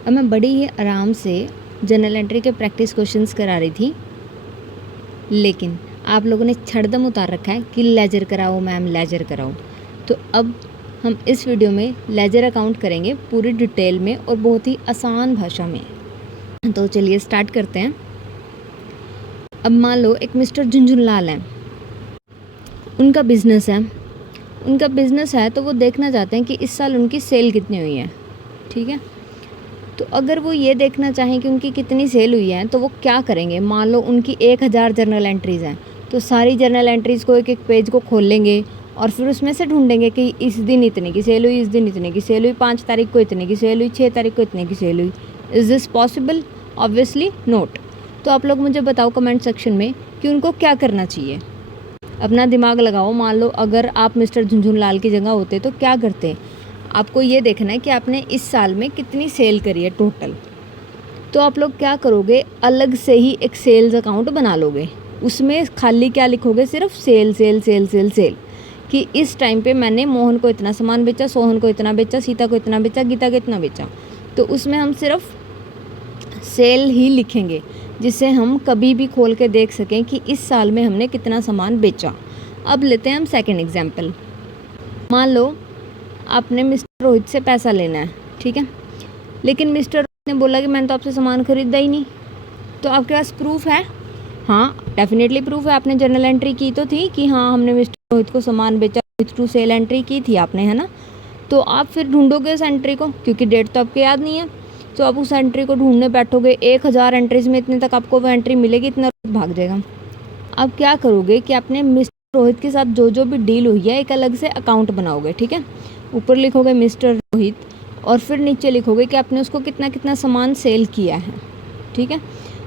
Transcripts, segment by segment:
अब मैं बड़ी ही आराम से जर्नल एंट्री के प्रैक्टिस क्वेश्चंस करा रही थी, लेकिन आप लोगों ने छड़दम उतार रखा है कि लेजर कराओ मैम, लेजर कराओ। तो अब हम इस वीडियो में लेजर अकाउंट करेंगे पूरी डिटेल में और बहुत ही आसान भाषा में। तो चलिए स्टार्ट करते हैं। अब मान लो एक मिस्टर झुंझुनलाल हैं, उनका बिज़नेस है तो वो देखना चाहते हैं कि इस साल उनकी सेल कितनी हुई है। ठीक है, तो अगर वो ये देखना चाहें कि उनकी कितनी सेल हुई है तो वो क्या करेंगे। मान लो उनकी 1000 जर्नल एंट्रीज़ हैं, तो सारी जर्नल एंट्रीज़ को एक एक पेज को खोल लेंगे और फिर उसमें से ढूंढेंगे कि इस दिन इतने की सेल हुई, इस दिन इतने की सेल हुई, 5 तारीख को इतने की सेल हुई, 6 तारीख को इतने की सेल हुई। Is this possible? Obviously note. तो आप लोग मुझे बताओ कमेंट सेक्शन में कि उनको क्या करना चाहिए। अपना दिमाग लगाओ। मान लो अगर आप मिस्टर झुंझुनलाल की जगह होते तो क्या करते। आपको ये देखना है कि आपने इस साल में कितनी सेल करी है टोटल। तो आप लोग क्या करोगे, अलग से ही एक सेल्स अकाउंट बना लोगे। उसमें खाली क्या लिखोगे, सिर्फ cell cell cell cell cell, कि इस टाइम पे मैंने मोहन को इतना सामान बेचा, सोहन को इतना बेचा, सीता को इतना बेचा, गीता को इतना बेचा। तो उसमें हम सिर्फ सेल ही लिखेंगे, जिससे हम कभी भी खोल के देख सकें कि इस साल में हमने कितना सामान बेचा। अब लेते हैं हम सेकंड एग्जांपल। मान लो आपने मिस्टर रोहित से पैसा लेना है, ठीक है, लेकिन मिस्टर रोहित ने बोला कि मैंने तो आपसे सामान खरीदा ही नहीं। तो आपके पास प्रूफ है? हाँ, डेफिनेटली प्रूफ है। आपने जर्नल एंट्री की तो थी कि हाँ हमने मिस्टर रोहित को सामान बेचा, रोहित टू सेल एंट्री की थी आपने, है ना। तो आप फिर ढूंढोगे उस एंट्री को, क्योंकि डेट तो आपको याद नहीं है। तो आप उस एंट्री को ढूंढने बैठोगे, 1000 एंट्रीज में इतने तक आपको वो एंट्री मिलेगी, इतना रोहित भाग जाएगा। अब क्या करोगे कि आपने मिस्टर रोहित के साथ जो जो भी डील हुई है एक अलग से अकाउंट बनाओगे। ठीक है, ऊपर लिखोगे मिस्टर रोहित और फिर नीचे लिखोगे कि आपने उसको कितना कितना सामान सेल किया है। ठीक है,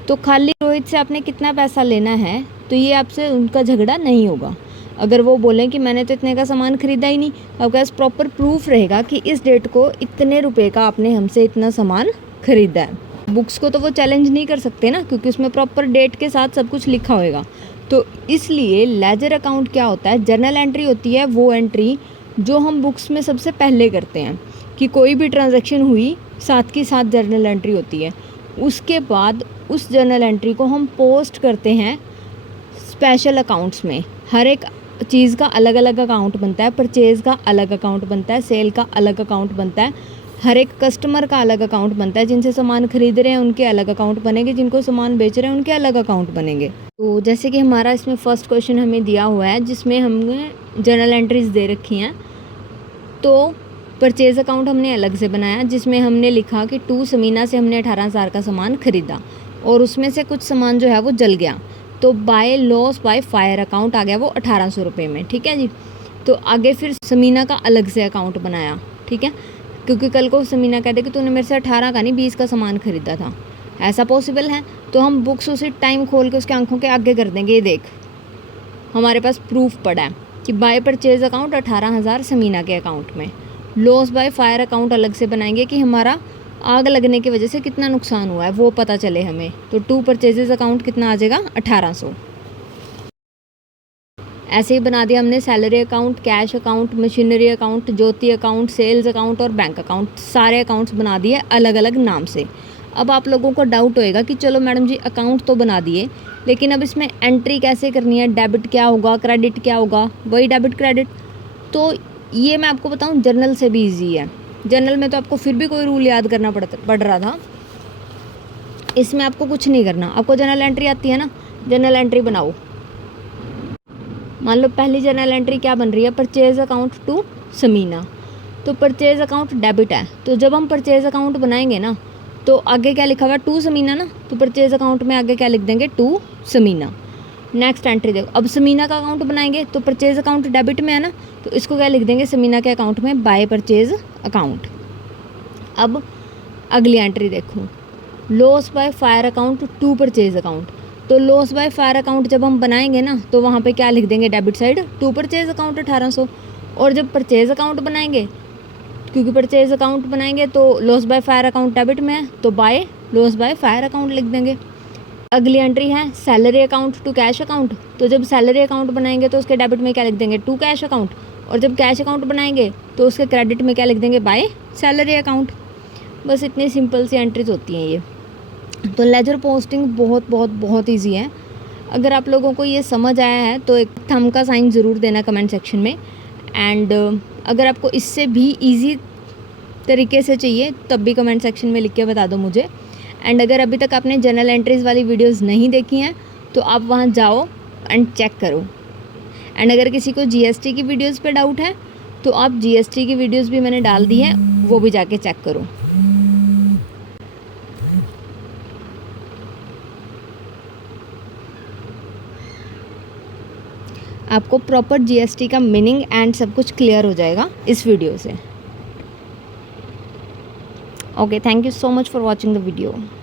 तो खाली रोहित से आपने कितना पैसा लेना है, तो ये आपसे उनका झगड़ा नहीं होगा। अगर वो बोलें कि मैंने तो इतने का सामान खरीदा ही नहीं, तो आपके पास प्रॉपर प्रूफ रहेगा कि इस डेट को इतने रुपए का आपने हमसे इतना सामान खरीदा है। बुक्स को तो वो चैलेंज नहीं कर सकते ना, क्योंकि उसमें प्रॉपर डेट के साथ सब कुछ लिखा होएगा। तो इसलिए लेजर अकाउंट क्या होता है, जर्नल एंट्री होती है वो एंट्री जो हम बुक्स में सबसे पहले करते हैं, कि कोई भी ट्रांजैक्शन हुई साथ की साथ जर्नल एंट्री होती है। उसके बाद उस जर्नल एंट्री को हम पोस्ट करते हैं स्पेशल अकाउंट्स में। हर एक चीज़ का अलग अलग अकाउंट बनता है, परचेज़ का अलग अकाउंट बनता है, सेल का अलग अकाउंट बनता है, हर एक कस्टमर का अलग अकाउंट बनता है। जिनसे सामान खरीद रहे हैं उनके अलग अकाउंट बनेंगे, जिनको सामान बेच रहे हैं उनके अलग अकाउंट बनेंगे। तो जैसे कि हमारा इसमें फर्स्ट क्वेश्चन हमें दिया हुआ है, जिसमें हमने जर्नल एंट्रीज दे रखी हैं। तो परचेज़ अकाउंट हमने अलग से बनाया, जिसमें हमने लिखा कि टू समीना से हमने 18,000 का सामान खरीदा और उसमें से कुछ सामान जो है वो जल गया। तो by loss by fire account आ गया वो 1800 रुपये में। ठीक है जी। तो आगे फिर समीना का अलग से अकाउंट बनाया। ठीक है, क्योंकि कल को समीना कहते कि तूने मेरे से 18 का नहीं 20 का सामान खरीदा था, ऐसा पॉसिबल है। तो हम बुक्स उसी टाइम खोल के उसके आंखों के आगे कर देंगे। ये देख, हमारे पास प्रूफ पड़ा है कि बाय परचेज अकाउंट 18,000 समीना के अकाउंट में। लॉस बाय फायर अकाउंट अलग से बनाएंगे कि हमारा आग लगने की वजह से कितना नुकसान हुआ है वो पता चले हमें। तो टू परचेजेस अकाउंट कितना आ जाएगा, 1800। ऐसे ही बना दिया हमने salary account, cash account, machinery account, Jyoti account, sales account और बैंक अकाउंट। सारे अकाउंट्स बना दिए अलग अलग नाम से। अब आप लोगों को डाउट होएगा कि चलो मैडम जी अकाउंट तो बना दिए, लेकिन अब इसमें एंट्री कैसे करनी है, डेबिट क्या होगा, क्रेडिट क्या होगा, वही डेबिट क्रेडिट। तो ये मैं आपको बताऊं, जर्नल से भी ईजी है। जर्नल में तो आपको फिर भी कोई रूल याद करना पड़ रहा था, इसमें आपको कुछ नहीं करना। आपको जर्नल एंट्री आती है ना, जर्नल एंट्री बनाओ। मान लो पहली जर्नल एंट्री क्या बन रही है, परचेज अकाउंट टू समीना। तो परचेज अकाउंट डेबिट है, तो जब हम परचेज अकाउंट बनाएंगे ना तो आगे क्या लिखा हुआ है, टू समीना ना, तो परचेज अकाउंट में आगे क्या लिख देंगे, टू समीना। नेक्स्ट एंट्री देखो, अब समीना का अकाउंट बनाएंगे तो परचेज अकाउंट डेबिट में है ना, तो इसको क्या लिख देंगे, समीना के अकाउंट में बाय परचेज अकाउंट। अब अगली एंट्री देखो, loss by fire account to purchase account. तो लॉस बाय फायर अकाउंट जब हम बनाएंगे ना तो वहाँ पे क्या लिख देंगे, debit side to purchase account 1800। और जब परचेज अकाउंट बनाएंगे, क्योंकि परचेज अकाउंट बनाएंगे तो loss by fire account debit में है, तो by loss by fire account लिख देंगे। अगली एंट्री है salary account to cash account. तो जब सैलरी अकाउंट बनाएंगे तो उसके डेबिट में क्या लिख देंगे, टू कैश अकाउंट। और जब कैश अकाउंट बनाएंगे तो उसके क्रेडिट में क्या लिख देंगे, बाय सैलरी अकाउंट। बस इतनी सिंपल सी एंट्रीज होती हैं ये। तो लेजर पोस्टिंग बहुत बहुत बहुत ईजी है। अगर आप लोगों को ये समझ आया है तो एक थंब का साइन ज़रूर देना कमेंट सेक्शन में। एंड अगर आपको इससे भी ईजी तरीके से चाहिए तब भी कमेंट सेक्शन में लिख के बता दो मुझे। एंड अगर अभी तक आपने जर्नल एंट्रीज़ वाली वीडियोस नहीं देखी हैं तो आप वहाँ जाओ एंड चेक करो। एंड अगर किसी को जीएसटी की वीडियोस पे डाउट है तो आप जीएसटी की वीडियोस भी मैंने डाल दी हैं, वो भी जाके चेक करो। आपको प्रॉपर जीएसटी का मीनिंग एंड सब कुछ क्लियर हो जाएगा इस वीडियो से। Okay, thank you so much for watching the video.